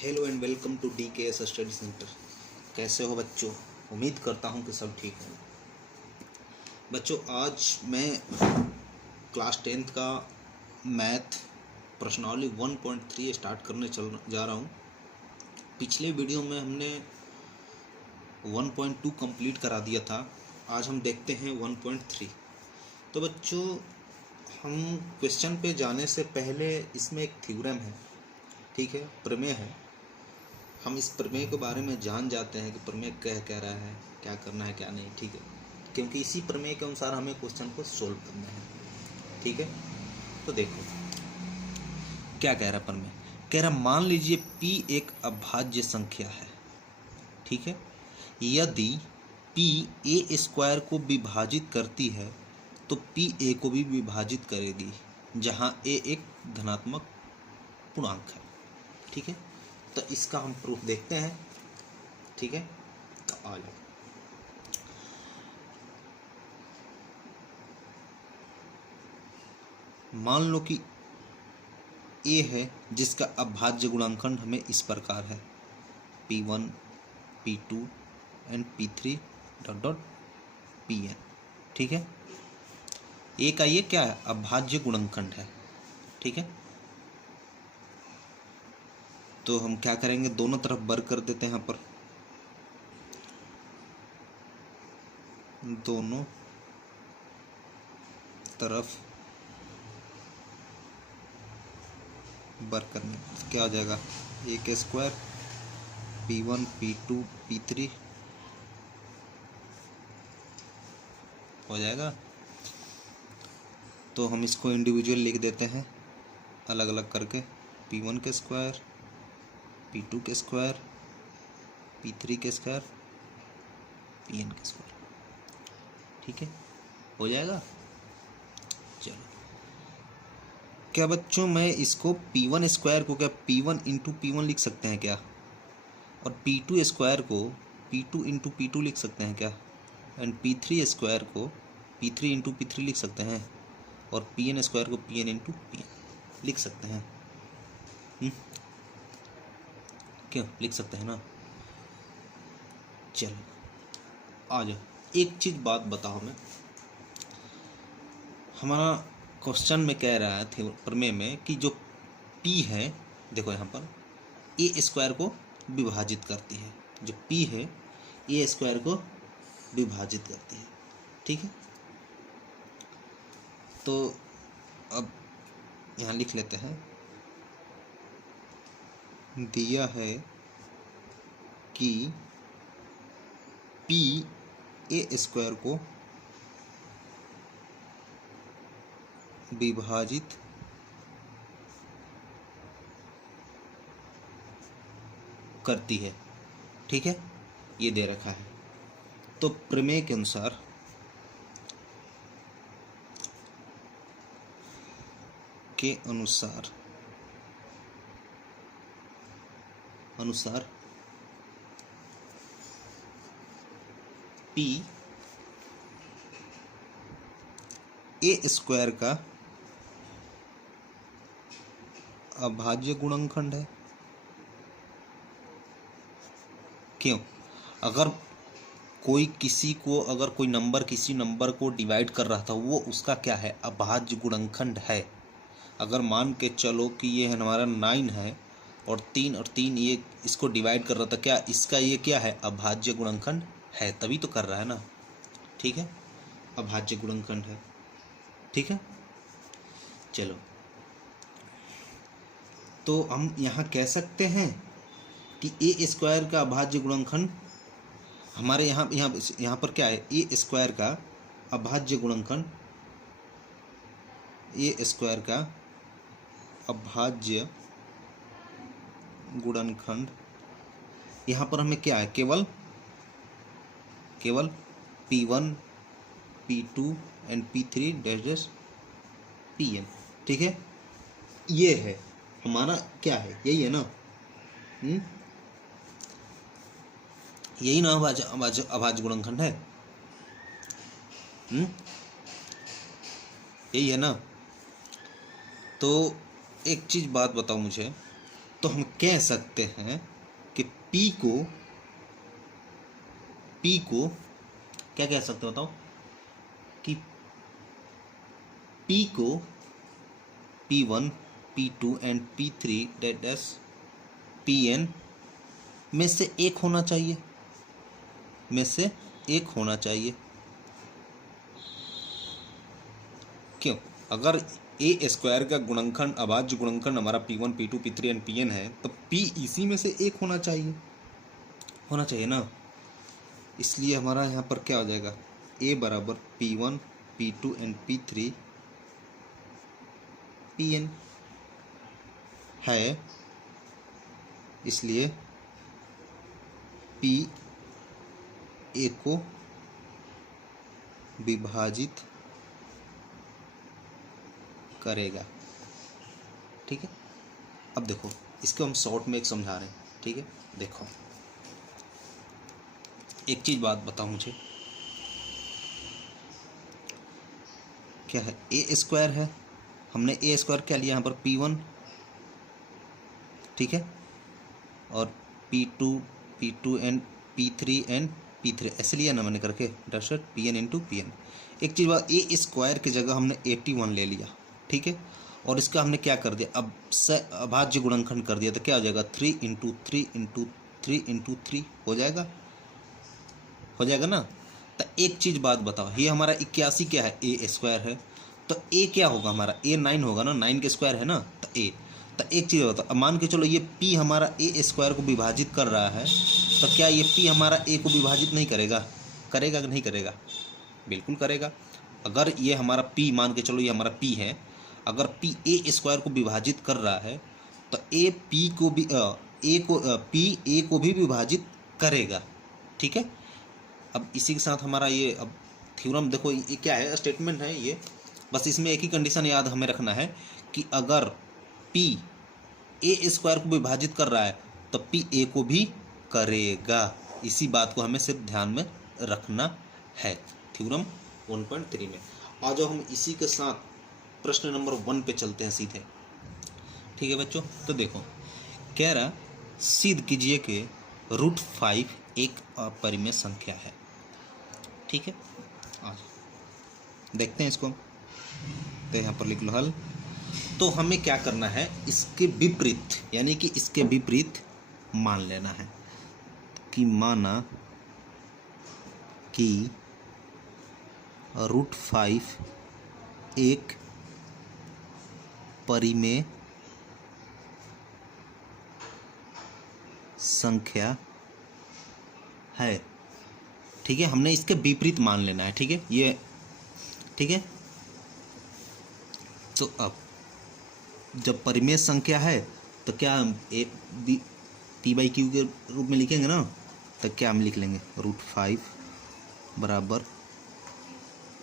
Hello and welcome to DKS study centre. कैसे हो बच्चों? उम्मीद करता हूँ कि सब ठीक हो। बच्चों, आज मैं क्लास 10th का मैथ प्रश्नावली 1.3 स्टार्ट करने चल जा रहा हूँ। पिछले वीडियो में हमने 1.2 कंप्लीट करा दिया था। आज हम देखते हैं 1.3। तो बच्चों, हम क्वेश्चन पे जाने से पहले इसमें एक थ्योरम है, ठीक है, प्रमेय है। हम इस प्रमेय के बारे में जान जाते हैं कि प्रमेय कह रहा है, क्या करना है क्या नहीं, ठीक है, क्योंकि इसी प्रमेय के अनुसार हमें क्वेश्चन को सोल्व करना है, ठीक है। तो देखो क्या कह रहा प्रमेय। कह रहा मान लीजिए P एक अभाज्य संख्या है, ठीक है। यदि P a स्क्वायर को विभाजित करती है तो P a को भी विभाजित करेगी, जहां a एक धनात्मक पूर्णांक है, ठीक है। तो इसका हम प्रूफ देखते हैं, ठीक है। तो आ जाओ। मान लो कि a है जिसका अभाज्य गुणांकन हमें इस प्रकार है P1 P2 and P3 dot dot Pn, ठीक है। a का ये क्या है? अभाज्य गुणनखंड है, ठीक है। तो हम क्या करेंगे, दोनों तरफ वर्ग कर देते हैं। यहाँ पर दोनों तरफ वर्ग करने क्या हो जाएगा, a का स्क्वायर P1 P2 P3 हो जाएगा। तो हम इसको इंडिविजुअल लिख देते हैं अलग अलग करके। P1 के स्क्वायर P2 के स्क्वायर P3 के स्क्वायर Pn के स्क्वायर, ठीक है, हो जाएगा। चलो, क्या बच्चों मैं इसको P1 स्क्वायर को क्या P1 इंटू P1 लिख सकते हैं क्या, और P2 स्क्वायर को P2 इंटू P2 लिख सकते हैं क्या, एंड P3 स्क्वायर को P3 इंटू P3 लिख सकते हैं, और Pn स्क्वायर को Pn इंटू Pn लिख सकते हैं। क्यों लिख सकते हैं ना। चलो आ जाओ। एक चीज बात बताओ हमें, हमारा क्वेश्चन में कह रहा है प्रमेय में कि जो P है, देखो यहाँ पर a स्क्वायर को विभाजित करती है, जो P है a स्क्वायर को विभाजित करती है, ठीक है। तो अब यहाँ लिख लेते हैं, दिया है कि P a स्क्वायर को विभाजित करती है, ठीक है, ये दे रखा है। तो प्रमेय के अनुसार P a स्क्वायर का अभाज्य गुणनखंड है। क्यों? अगर कोई नंबर किसी नंबर को डिवाइड कर रहा था, वो उसका क्या है, अभाज्य गुणनखंड है। अगर मान के चलो कि ये हमारा 9 है और 3 ये इसको डिवाइड कर रहा था, क्या इसका ये क्या है, अभाज्य गुणनखंड है, तभी तो कर रहा है ना, ठीक है, अभाज्य गुणनखंड है, ठीक है। चलो, तो हम यहाँ कह सकते हैं कि ए स्क्वायर का अभाज्य गुणनखंड हमारे यहाँ पर क्या है, ए स्क्वायर का अभाज्य गुणनखंड, ए स्क्वायर का अभाज्य गुणनखंड यहाँ पर हमें क्या है, केवल P1 P2 and P3 dash dash Pn, ठीक है। ये है हमारा क्या है, यही है ना, यही ना अभाज्य गुणनखंड है, यही है ना। तो एक चीज बात बताओ मुझे, तो हम कह सकते हैं कि P को क्या कह सकते हो बताओ, कि P को P1 P2 and P3 date S Pn में से एक होना चाहिए, में से एक होना चाहिए। क्यों? अगर ए स्क्वायर का गुणनखंड, अभाज्य गुणनखंड हमारा P1 P2 P3 and Pn है, तो P इसी में से एक होना चाहिए, होना चाहिए ना। इसलिए हमारा यहाँ पर क्या हो जाएगा, A बराबर P1 P2 and P3 Pn है, इसलिए P A को विभाजित करेगा। ठीक है, अब देखो इसको हम शॉर्ट में एक समझा रहे हैं। ठीक है, देखो एक चीज बात बताओ मुझे, क्या है, ए स्क्वायर है, हमने ए स्क्वायर क्या लिया यहाँ पर P1, ठीक है, और P2 एंड P3 ऐसे लिया ना मैंने करके, डैशर Pn इंटू Pn। एक चीज़ बात, ए स्क्वायर की जगह हमने 81 ले लिया, ठीक है, और इसका हमने क्या कर दिया, अब अभाज्य गुणनखंड कर दिया, तो क्या हो जाएगा 3 इंटू 3 इंटू 3 इंटू 3 हो जाएगा, हो जाएगा ना। तो एक चीज़ बात बताओ, ये हमारा 81 क्या है, ए स्क्वायर है, तो ए क्या होगा हमारा, ए 9 होगा ना, 9 के स्क्वायर है ना, तो ए। तो एक चीज़ बताओ, अब मान के चलो ये पी हमारा ए स्क्वायर को विभाजित कर रहा है, तो क्या ये पी हमारा ए को विभाजित नहीं करेगा, करेगा कि नहीं करेगा, बिल्कुल करेगा। अगर ये हमारा पी, मान के चलो ये हमारा पी है, अगर पी ए स्क्वायर को विभाजित कर रहा है, तो ए पी को भी पी ए को भी विभाजित करेगा। ठीक है, अब इसी के साथ हमारा ये अब थ्योरम देखो, ये क्या है, स्टेटमेंट है ये, बस इसमें एक ही कंडीशन याद हमें रखना है कि अगर P ए स्क्वायर को विभाजित कर रहा है तो P ए को भी करेगा। इसी बात को हमें सिर्फ ध्यान में रखना है थ्योरम 1.3 में। आ जाओ हम इसी के साथ प्रश्न नंबर 1 पे चलते हैं सीधे। ठीक है बच्चों, तो देखो कह रहा, सिद्ध कीजिए कि √5 एक अपरिमेय संख्या है। ठीक है, आज देखते हैं इसको, तो यहाँ पर लिख लो हल। तो हमें क्या करना है, इसके विपरीत, यानी कि इसके विपरीत मान लेना है कि माना कि √5 एक परिमेय संख्या है। ठीक है, हमने इसके विपरीत मान लेना है। ठीक है, ये ठीक है। तो अब जब परिमेय संख्या है तो क्या हम P/Q के रूप में लिखेंगे ना, तो क्या हम लिख लेंगे, √5 बराबर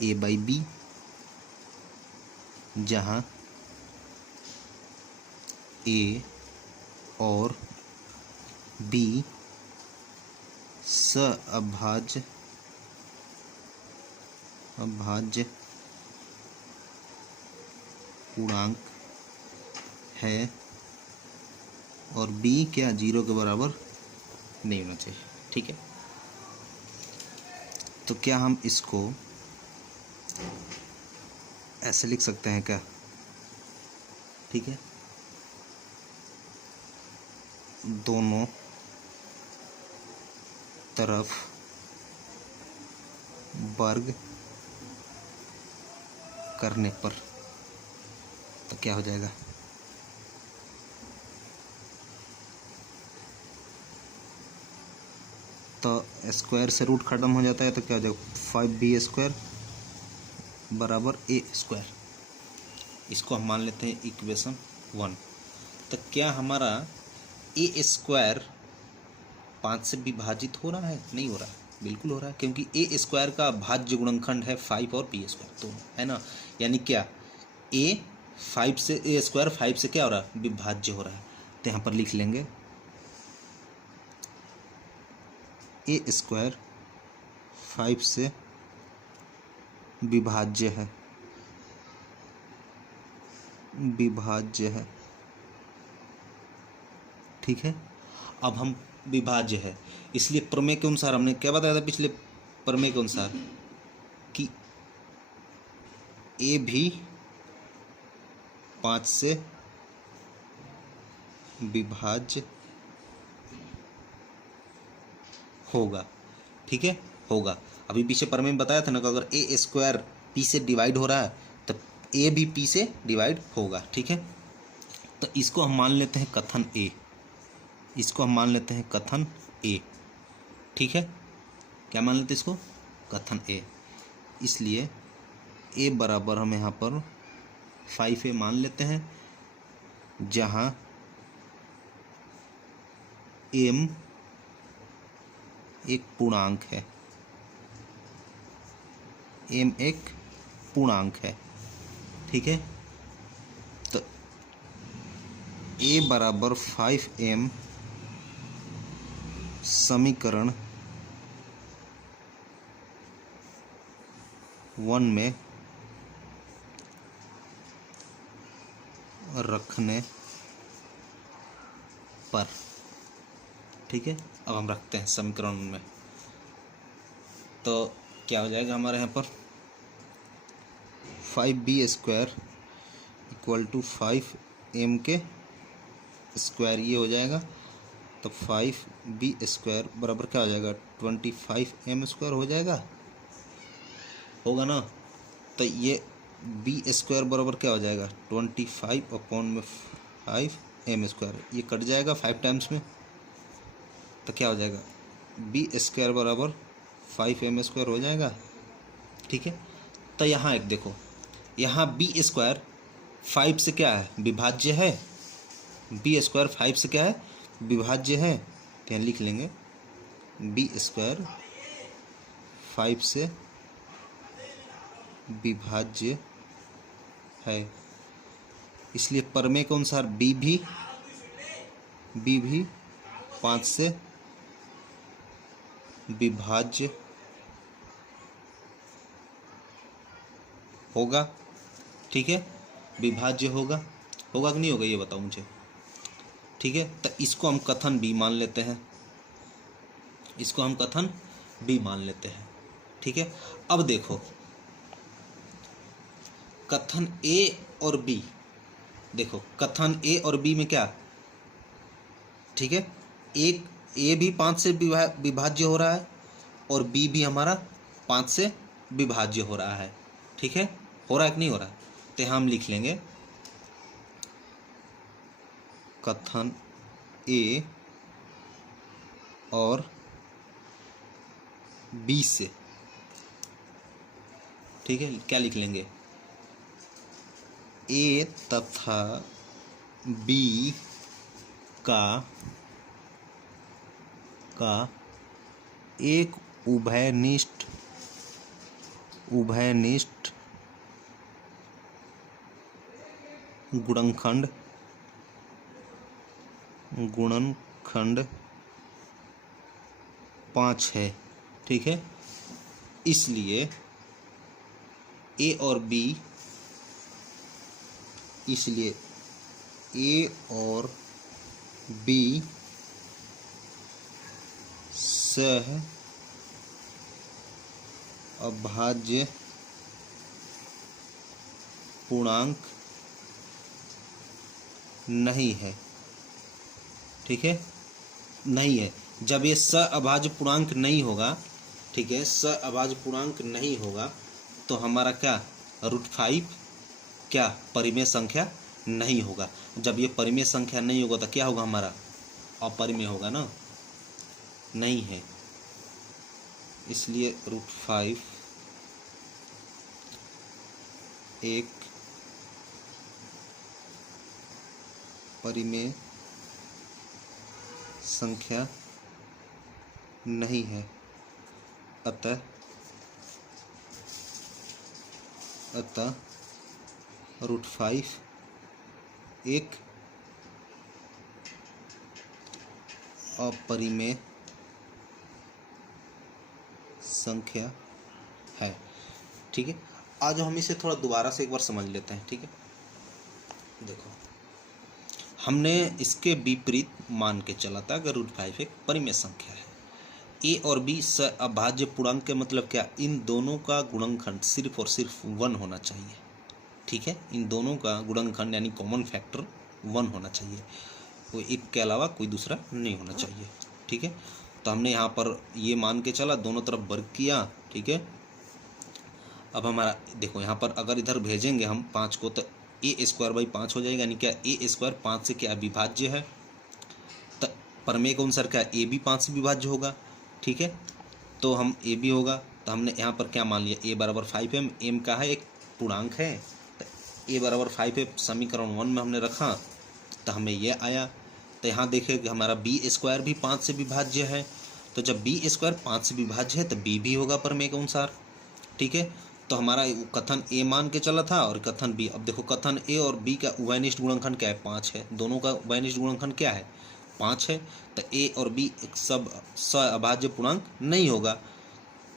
A/B, जहाँ A और B अभाज्य पूर्णांक है और B क्या 0 के बराबर नहीं होना चाहिए। ठीक है, तो क्या हम इसको ऐसे लिख सकते हैं क्या, ठीक है, दोनों तरफ वर्ग करने पर, तो क्या हो जाएगा, तो स्क्वायर से रूट खत्म हो जाता है, तो क्या हो जाएगा 5B² बराबर A²। इसको हम मान लेते हैं इक्वेशन 1। तो क्या हमारा A² 5 से विभाजित हो रहा है, नहीं हो रहा है, बिल्कुल हो रहा है, क्योंकि A² का भाज्य गुणनखंड है 5 और B² तो है ना, यानी क्या A² 5 से क्या हो रहा है, विभाज्य हो रहा है। तो यहाँ पर लिख लेंगे A² 5 से विभाज्य है, ठीक है। अब हम विभाज्य है, इसलिए प्रमेय के अनुसार हमने क्या बताया था पिछले प्रमेय के अनुसार कि ए भी 5 से विभाज्य होगा, ठीक है, होगा। अभी पीछे प्रमेय में बताया था ना कि अगर ए स्क्वायर पी से डिवाइड हो रहा है तो ए भी पी से डिवाइड होगा, ठीक है। तो इसको हम मान लेते हैं कथन ए, इसको हम मान लेते हैं कथन ए, ठीक है। क्या मान लेते हैं इसको? कथन ए। इसलिए ए बराबर हम यहाँ पर 5a मान लेते हैं, जहाँ m एक पूर्णांक है, m एक पूर्णांक है, ठीक है। तो a बराबर 5m समीकरण 1 में रखने पर, ठीक है। अब हम रखते हैं समीकरण में, तो क्या हो जाएगा हमारे यहाँ पर 5b² इक्वल टू 5m के स्क्वायर, ये हो जाएगा। तो 5b² बराबर क्या हो जाएगा 25m² हो जाएगा, होगा ना। तो ये b² बराबर क्या हो जाएगा 25/5m², ये कट जाएगा 5 टाइम्स में, तो क्या हो जाएगा b² बराबर 5m² हो जाएगा, ठीक है। तो यहाँ एक देखो, यहाँ b² 5 से क्या है विभाज्य है, b² 5 से क्या है विभाज्य है, तो यहाँ लिख लेंगे b² 5 से विभाज्य है। इसलिए प्रमेय के अनुसार b भी 5 से विभाज्य होगा, ठीक है। विभाज्य होगा, होगा कि नहीं होगा ये बताओ मुझे, ठीक है। तो इसको हम कथन b मान लेते हैं, इसको हम कथन b मान लेते हैं, ठीक है। अब देखो कथन a और b, देखो कथन a और b में क्या, ठीक है, एक a भी 5 से विभाज्य हो रहा है और b भी हमारा 5 से विभाज्य हो रहा है, ठीक है। हो रहा है कि नहीं हो रहा है, तो हम लिख लेंगे कथन a और b से, ठीक है। क्या लिख लेंगे a तथा b का एक उभयनिष्ठ गुणनखंड 5 है, ठीक है। इसलिए a और b, इसलिए a और b सह अभाज्य पूर्णांक नहीं है, ठीक है, नहीं है। जब ये सअभाज्य पूर्णांक नहीं होगा, ठीक है, सअभाज्य पूर्णांक नहीं होगा तो हमारा क्या √5 क्या परिमेय संख्या नहीं होगा। जब ये परिमेय संख्या नहीं होगा तो क्या होगा हमारा अपरिमेय होगा ना, नहीं है। इसलिए √5 एक परिमेय संख्या नहीं है, अतः √5 एक अपरिमेय संख्या है, ठीक है। आज हम इसे थोड़ा दोबारा से एक बार समझ लेते हैं, ठीक है। देखो हमने इसके विपरीत मान के चला था अगर √5 एक परिमेय संख्या है। ए और बी अभाज्य पूर्णांक के मतलब क्या, इन दोनों का गुणनखंड सिर्फ और सिर्फ 1 होना चाहिए। ठीक है, इन दोनों का गुणनखंड यानी कॉमन फैक्टर 1 होना चाहिए, कोई एक के अलावा कोई दूसरा नहीं होना चाहिए। ठीक है, तो हमने यहाँ पर ये मान के चला, दोनों तरफ वर्ग किया। ठीक है, अब हमारा देखो यहाँ पर अगर इधर भेजेंगे हम 5 को तो a² / 5 हो जाएगा, यानी क्या a² 5 से क्या विभाज्य है, तो प्रमेय के अनुसार क्या a भी 5 से विभाज्य होगा। ठीक है, तो हम a भी होगा, तो हमने यहाँ पर क्या मान लिया, a = 5m, m का है एक पूर्णांक है, तो a = 5 है, समीकरण 1 में हमने रखा तो हमें यह आया। तो यहाँ देखें कि हमारा b² भी 5 से विभाज्य है, तो जब b² 5 से विभाज्य है तो b भी होगा प्रमेय के अनुसार। ठीक है, तो हमारा कथन a मान के चला था और कथन b। अब देखो कथन a और b का उभयनिष्ठ गुणनखंड क्या है, 5 है, दोनों का उभयनिष्ठ गुणनखंड क्या है, 5 है, तो a और b सब अभाज्य पूर्णांक नहीं होगा।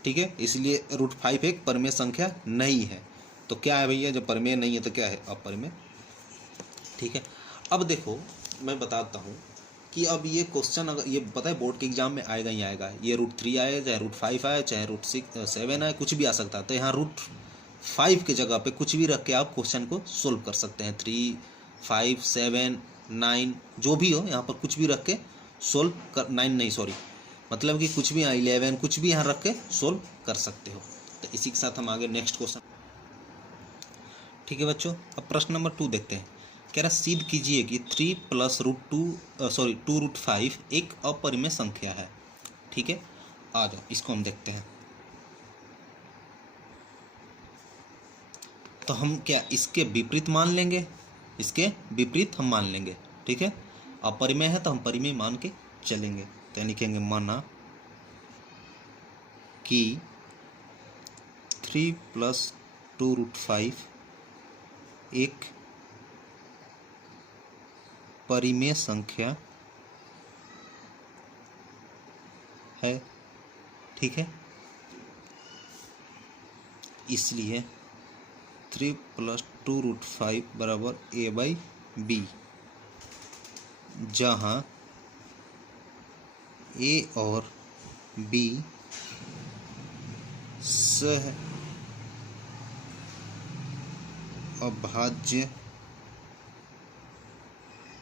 ठीक है, इसलिए √5 एक परिमेय संख्या नहीं है। तो क्या है भैया, जब परिमेय नहीं है तो क्या है, अपरिमेय। ठीक है, अब देखो मैं बताता हूँ कि अब ये क्वेश्चन अगर ये पता है बोर्ड के एग्जाम में आएगा ही आएगा, ये √3 आए, चाहे √5 आए, चाहे √7 आए, कुछ भी आ सकता है। तो यहाँ √5 की जगह पे कुछ भी रख के आप क्वेश्चन को सोल्व कर सकते हैं। 3, 5, 7, 9 जो भी हो, यहाँ पर कुछ भी रख के सोल्व कर, 9 नहीं सॉरी, मतलब कि कुछ भी 11 कुछ भी यहाँ रख के सोल्व कर सकते हो। तो इसी के साथ हम आगे नेक्स्ट क्वेश्चन। ठीक है बच्चों, अब प्रश्न नंबर 2 देखते हैं। कह रहा सिद्ध कीजिए कि 3 + √2 एक अपरिमेय संख्या है। ठीक है, आ जाओ इसको हम देखते हैं। तो हम क्या इसके विपरीत मान लेंगे, इसके विपरीत हम मान लेंगे। ठीक है, अपरिमेय है तो हम परिमेय मान के चलेंगे। तो लिखेंगे माना कि 3 + 2√5 एक परिमेय संख्या है। ठीक है, इसलिए 3 + 2√5 = a/b, जहाँ a और b सह अभाज्य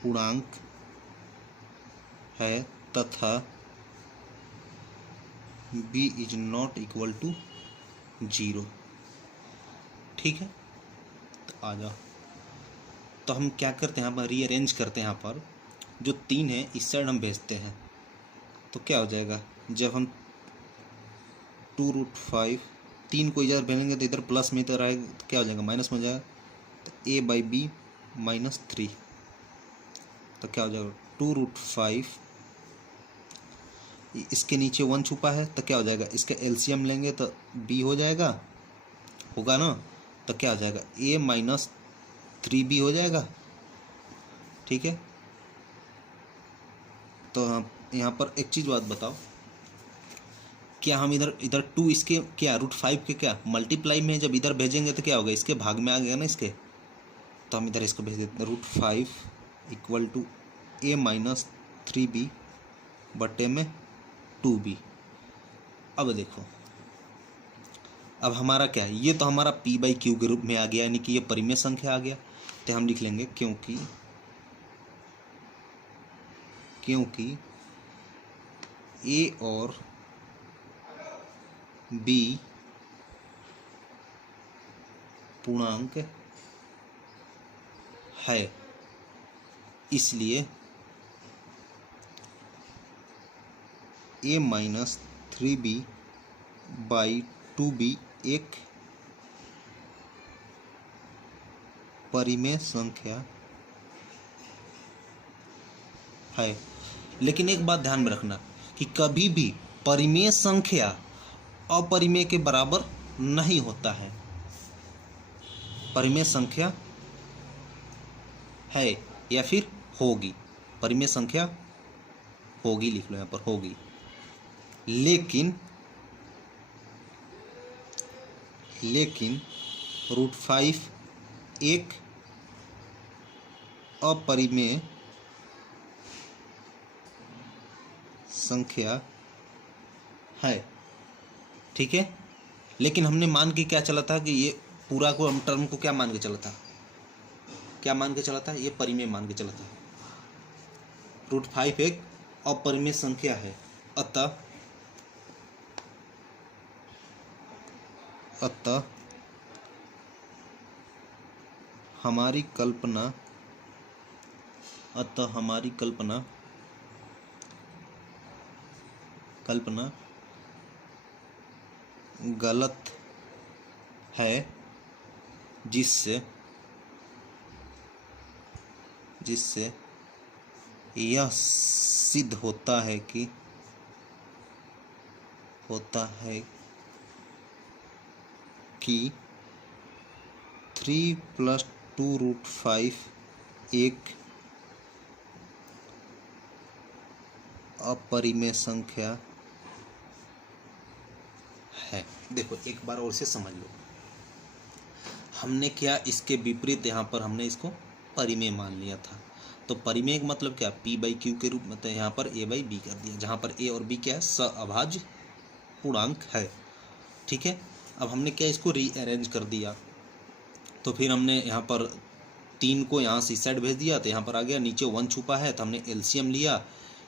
पूर्णांक है तथा b ≠ 0। ठीक है, तो आ जाओ, तो हम क्या करते हैं यहाँ पर रीअरेंज करते हैं। यहाँ पर जो 3 है इस साइड हम भेजते हैं, तो क्या हो जाएगा, जब हम 2√5 3 को इधर भेजेंगे तो इधर प्लस में इधर आएगा तो क्या हो जाएगा, माइनस में हो जाएगा, तो a/b - 3, तो क्या हो जाएगा 2√5, इसके नीचे 1 छुपा है तो क्या हो जाएगा, इसका एलसीएम लेंगे तो b हो जाएगा, होगा ना, तो क्या हो जाएगा a - 3b हो जाएगा। ठीक है, तो यहाँ पर एक चीज़ बात बताओ, क्या हम इधर 2 इसके क्या √5 के क्या मल्टीप्लाई में जब इधर भेजेंगे तो क्या होगा, इसके भाग में आ गया ना इसके, तो हम इधर इसको भेज देते हैं √5 = a - 3b बटे में 2b। अब देखो, अब हमारा क्या है, ये तो हमारा p/q के रूप में आ गया, यानी कि ये परिमेय संख्या आ गया। तो हम लिख लेंगे क्योंकि a और b पूर्णांक है, इसलिए a - 3b/2b एक परिमेय संख्या है। लेकिन एक बात ध्यान में रखना कि कभी भी परिमेय संख्या अपरिमेय के बराबर नहीं होता है। परिमेय संख्या है या फिर होगी, परिमेय संख्या होगी, लिख लो यहाँ पर होगी, लेकिन √5 एक अपरिमेय संख्या है, ठीक है। लेकिन हमने मान के क्या चला था कि ये पूरा को टर्म को क्या मान के चला था, क्या मान के चला था, ये परिमेय मान के चला था। √5 एक अपरिमेय संख्या है, अतः हमारी कल्पना गलत है, जिससे यह सिद्ध होता है कि 3 + 2√5 एक अपरिमेय संख्या है। देखो एक बार और से समझ लो, हमने क्या इसके विपरीत यहाँ पर हमने इसको परिमेय मान लिया था। तो परिमेय का मतलब क्या, P/Q के रूप में, तो यहाँ पर A/B कर दिया, जहाँ पर A और B क्या है, सअभाज्य पूर्णांक है, ठीक है। अब हमने क्या इसको रीअरेंज कर दिया, तो फिर हमने यहाँ पर 3 को यहाँ से इस साइड भेज दिया, तो यहाँ पर आ गया, नीचे 1 छुपा है तो हमने LCM लिया,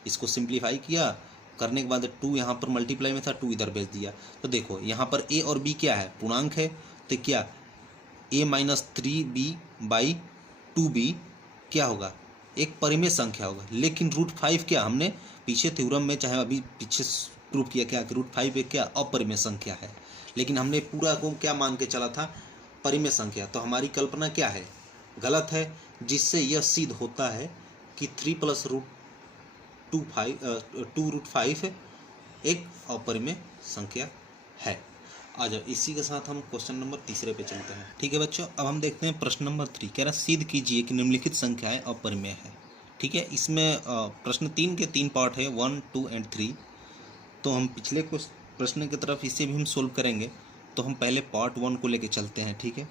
इसको सिंप्लीफाई किया, करने के बाद 2 यहाँ पर मल्टीप्लाई में था, 2 इधर भेज दिया। तो देखो यहाँ पर A और B क्या है, पूर्णांक है, तो क्या A - 3B/2B क्या होगा, एक परिमेय संख्या होगा। लेकिन √5 क्या, हमने पीछे थ्योरम में चाहे अभी पीछे प्रूव किया क्या कि √5 एक क्या अपरिमेय संख्या है, लेकिन हमने पूरा को क्या मान के चला था, परिमेय संख्या। तो हमारी कल्पना क्या है, गलत है, जिससे यह सिद्ध होता है कि 3 + √5 एक अपरिमेय संख्या है। आ जाओ, इसी के साथ हम क्वेश्चन नंबर 3 पे चलते हैं, ठीक है बच्चों। अब हम देखते हैं प्रश्न नंबर 3, कह रहा सिद्ध कीजिए कि निम्नलिखित संख्याएं अपरिमेय है, ठीक है। इसमें प्रश्न 3 के 3 पार्ट है, 1, 2 और 3। तो हम पिछले कुछ प्रश्न की तरफ इसे भी हम सोल्व करेंगे। तो हम पहले पार्ट 1 को लेके चलते हैं, ठीक है,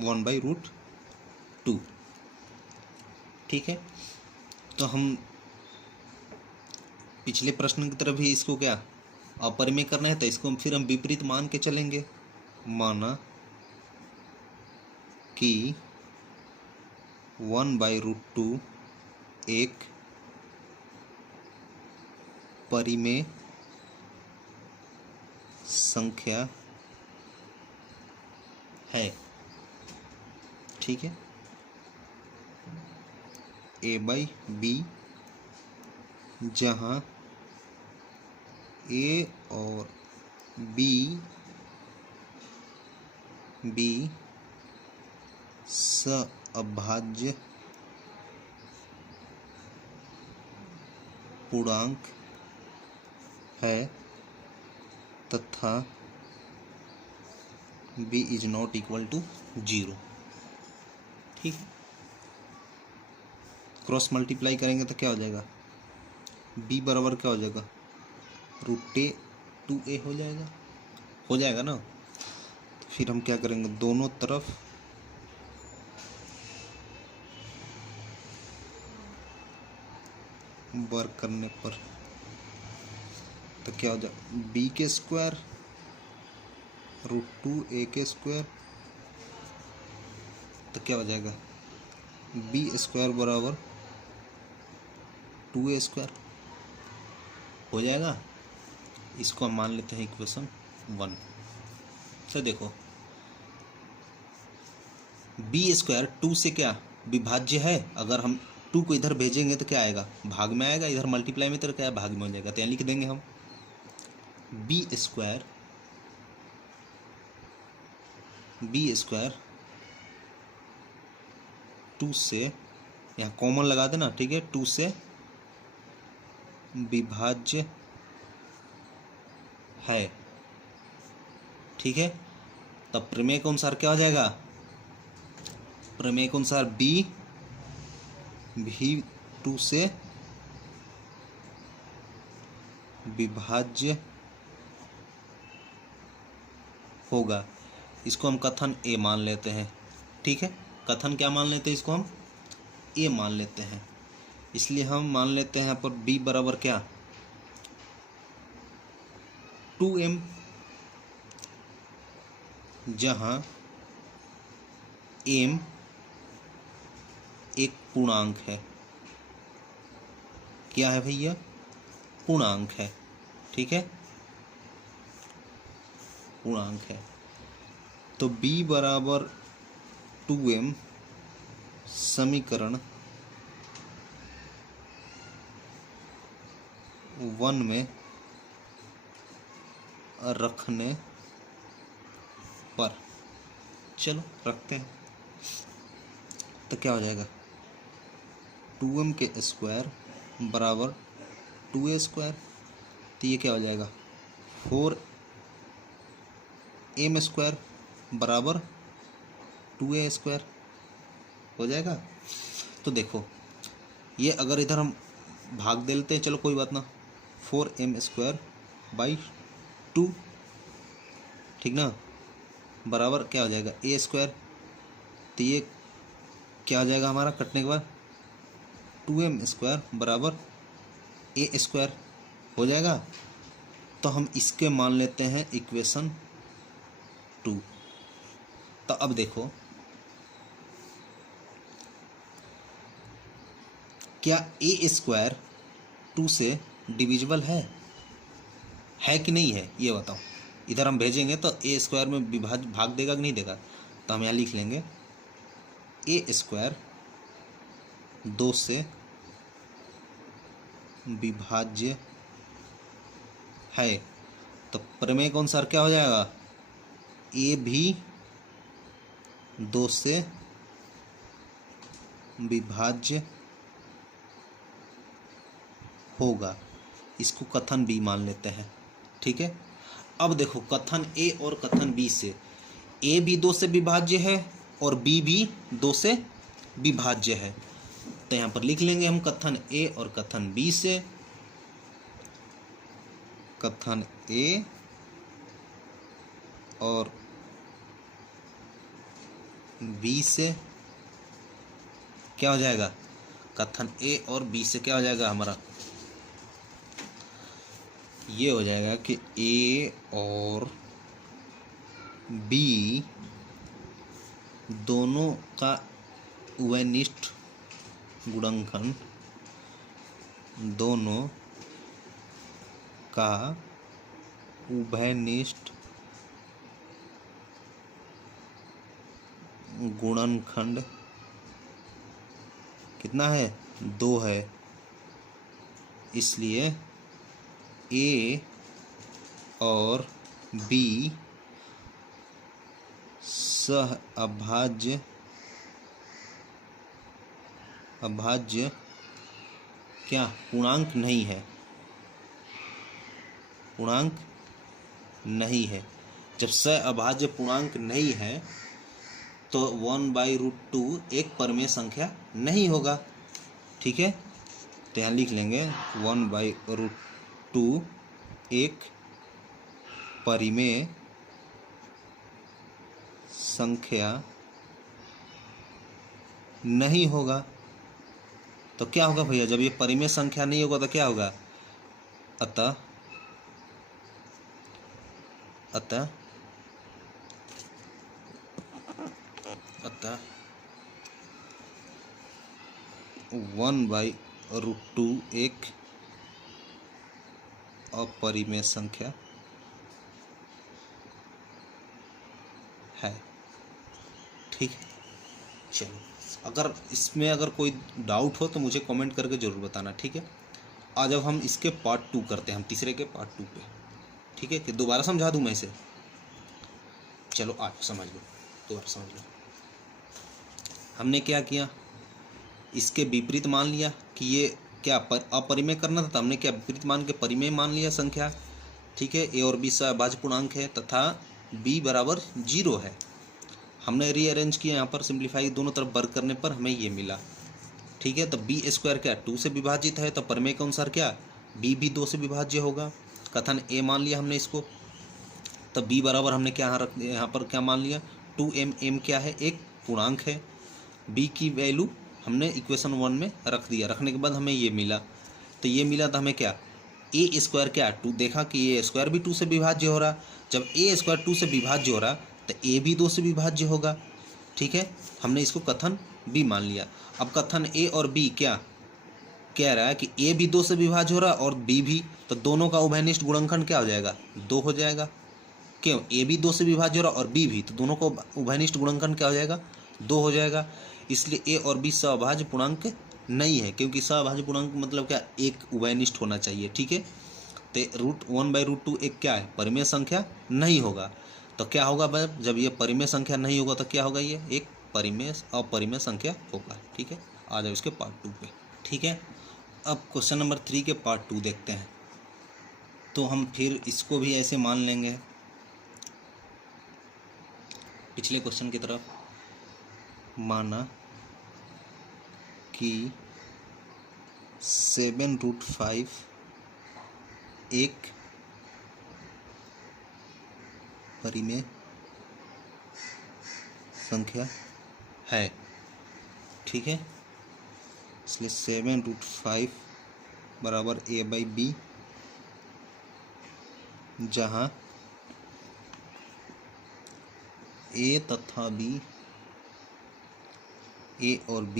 1/√2, ठीक है। तो हम पिछले प्रश्न की तरफ ही इसको क्या अपरिमेय करना है, तो इसको फिर हम विपरीत मान के चलेंगे। माना कि 1/√2 एक परिमेय संख्या है, ठीक है। A/B जहाँ A और B सअभाज्य पूर्णांक है तथा B ≠ 0, ठीक है। क्रॉस मल्टीप्लाई करेंगे तो क्या हो जाएगा, B बराबर क्या हो जाएगा, √2a हो जाएगा ना। तो फिर हम क्या करेंगे, दोनों तरफ वर्क करने पर तो क्या हो जाएगा, B² √2a² तो क्या हो जाएगा, B² बराबर 2a² हो जाएगा। इसको हम मान लेते हैं इक्वेशन 1 से। देखो B² 2 से क्या विभाज्य है, अगर हम 2 को इधर भेजेंगे तो क्या आएगा, भाग में आएगा, इधर मल्टीप्लाई में तो क्या भाग में हो जाएगा। तो यहाँ लिख देंगे हम B² 2 से, यहाँ कॉमन लगा देना, ठीक है, 2 से विभाज्य है, ठीक है। तब प्रमेय के अनुसार क्या हो जाएगा, प्रमेय के अनुसार B भी 2 से विभाज्य होगा। इसको हम कथन A मान लेते हैं, ठीक है। कथन क्या मान लेते हैं, इसको हम A मान लेते हैं, इसलिए हम मान लेते हैं यहाँ पर b बराबर क्या 2m, जहाँ m एक पूर्णांक है। क्या है भैया? पूर्णांक है। ठीक है, पूर्णांक है। तो b बराबर 2m समीकरण 1 में रखने पर, चलो रखते हैं, तो क्या हो जाएगा 2m के स्क्वायर बराबर 2a स्क्वायर, तो ये क्या हो जाएगा 4m स्क्वायर बराबर 2a स्क्वायर हो जाएगा। तो देखो ये अगर इधर हम भाग दे लेते हैं, चलो कोई बात ना, 4m स्क्वायर बाई 2, ठीक ना, बराबर क्या हो जाएगा a स्क्वायर, तो ये क्या हो जाएगा हमारा कटने के बाद 2m स्क्वायर बराबर a स्क्वायर हो जाएगा। तो हम इसके मान लेते हैं इक्वेशन 2। तो अब देखो क्या a स्क्वायर 2 से डिविजिबल है कि नहीं है, ये बताओ। इधर हम भेजेंगे तो a स्क्वायर में भाग देगा कि नहीं देगा, तो हम यहाँ लिख लेंगे a स्क्वायर 2 से विभाज्य है। तो प्रमेय के अनुसार क्या हो जाएगा, a भी 2 से विभाज्य होगा। इसको कथन बी मान लेते हैं। ठीक है, अब देखो कथन ए और कथन बी से, ए भी 2 से विभाज्य है और बी भी 2 से विभाज्य है। तो यहाँ पर लिख लेंगे हम कथन ए और कथन बी से। कथन ए और बी से क्या हो जाएगा, कथन ए और बी से क्या हो जाएगा हमारा, ये हो जाएगा कि ए और बी दोनों का उभयनिष्ठ गुणनखंड, दोनों का उभयनिष्ठ गुणनखंड कितना है, 2 है। इसलिए ए और बी सह अभाज्य क्या पूर्णांक नहीं है, पूर्णांक नहीं है। जब सह अभाज्य पूर्णांक नहीं है तो 1/√2 एक परिमेय संख्या नहीं होगा। ठीक है, तो यहाँ लिख लेंगे 1/√2 एक परिमेय संख्या नहीं होगा। तो क्या होगा भैया, जब ये परिमेय संख्या नहीं होगा तो क्या होगा, अतः 1/√2 एक अपरिमेय संख्या है। ठीक है, चलो अगर इसमें अगर कोई डाउट हो तो मुझे कमेंट करके ज़रूर बताना। ठीक है, आज अब हम इसके पार्ट 2 करते हैं, हम तीसरे के पार्ट 2 पे। ठीक है, कि दोबारा समझा दूं मैं इसे, चलो आज समझ लो, दोबारा समझ लो। हमने क्या किया, इसके विपरीत मान लिया कि ये क्या अपरिमेय करना था, तो हमने क्या विपरीत मान के परिमेय मान लिया संख्या। ठीक है, ए और बी सह पूर्णांक है तथा बी बराबर 0 है। हमने रीअरेंज किया यहाँ पर, सिंप्लीफाई दोनों तरफ वर्ग करने पर हमें ये मिला। ठीक है, तो बी स्क्वायर क्या 2 से विभाजित है, तो परिमेय के अनुसार क्या बी भी 2 से विभाज्य होगा। कथन ए मान लिया हमने इसको, तो बी बराबर हमने क्या यहाँ पर क्या मान लिया 2m। m क्या है, एक पूर्णांक है। बी की वैल्यू हमने इक्वेशन 1 में रख दिया, रखने के बाद हमें ये मिला, तो ये मिला तो हमें क्या, ए स्क्वायर क्या 2, देखा कि ए स्क्वायर भी 2 से विभाज्य हो रहा, जब ए स्क्वायर 2 से विभाज्य हो रहा तो ए भी 2 से विभाज्य होगा। ठीक है, हमने इसको कथन बी मान लिया। अब कथन ए और बी क्या कह रहा है कि ए भी 2 से विभाज्य हो रहा और बी भी, तो दोनों का उभयनिष्ठ गुणनखंड क्या हो जाएगा, 2 हो जाएगा। क्यों, ए भी 2 से विभाज्य हो रहा और बी भी, तो दोनों को उभयनिष्ठ गुणनखंड क्या हो जाएगा, 2 हो जाएगा। इसलिए ए और बी सअभाज्य पूर्णांक नहीं है, क्योंकि सअभाज्य पूर्णांक मतलब क्या, एक उभयनिष्ठ होना चाहिए। ठीक है, तो √1/√2 एक क्या है, परिमेय संख्या नहीं होगा। तो क्या होगा भाई, जब ये परिमेय संख्या नहीं होगा तो क्या होगा, ये एक अपरिमेय संख्या होगा। ठीक है, आ जाओ इसके पार्ट 2 पे। ठीक है, अब क्वेश्चन नंबर 3 के पार्ट 2 देखते हैं। तो हम फिर इसको भी ऐसे मान लेंगे पिछले क्वेश्चन की तरफ। माना कि 7√5 एक परिमेय संख्या है। ठीक है, इसलिए 7√5 बराबर a/b, जहाँ a तथा b, a और b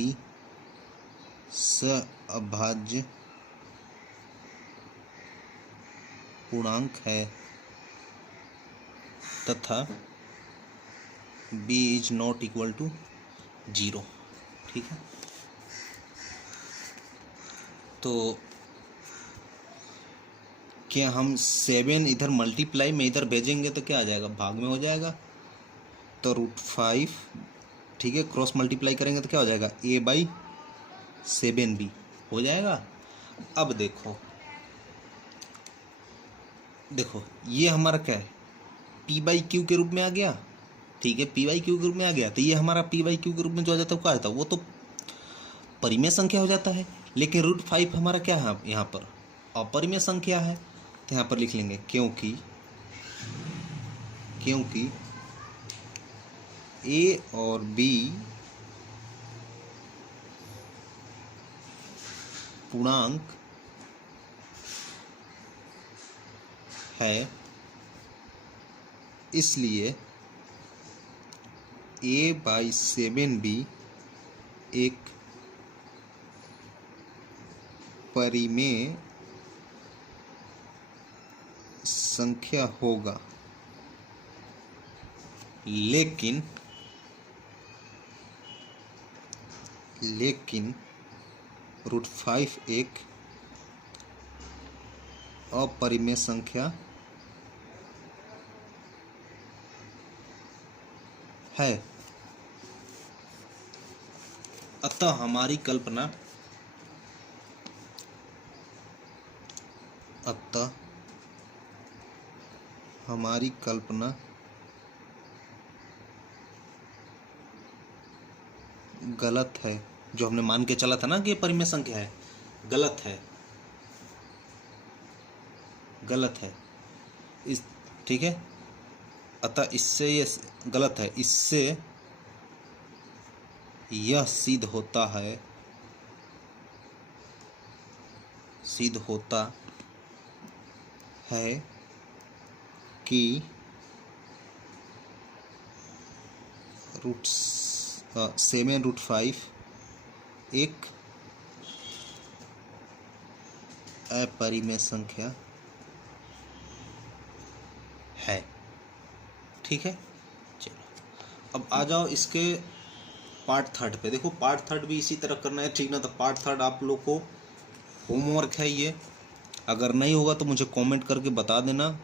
सअभाज्य पूर्णांक है तथा b is not equal to 0। ठीक है, तो क्या हम 7 इधर मल्टीप्लाई में इधर भेजेंगे तो क्या आ जाएगा, भाग में हो जाएगा। तो √5, ठीक है, क्रॉस मल्टीप्लाई करेंगे तो क्या हो जाएगा, a/7b हो जाएगा। अब देखो ये हमारा क्या है, p/q के रूप में आ गया। ठीक है, p/q के रूप में आ गया, तो ये हमारा p/q के रूप में जो आ जाता है वो क्या आता है, वो तो परिमेय संख्या हो जाता है। लेकिन √5 हमारा क्या है, यहाँ पर अपरिमेय संख्या है। तो यहाँ पर लिख लेंगे क्योंकि a और b पूर्णांक है, इसलिए a/7b एक परिमेय संख्या होगा। लेकिन √5 एक अपरिमेय संख्या है। अतः हमारी कल्पना गलत है। जो हमने मान के चला था ना कि ये परिमेय संख्या है, गलत है इस, ठीक है, अतः इससे ये गलत है। इससे यह सिद्ध होता है कि 7√5 एक अपरिमेय संख्या है। ठीक है, चलो अब आ जाओ इसके पार्ट 3 पे। देखो पार्ट 3 भी इसी तरह करना है, ठीक ना। तो पार्ट 3 आप लोग को होमवर्क है ये, अगर नहीं होगा तो मुझे कमेंट करके बता देना।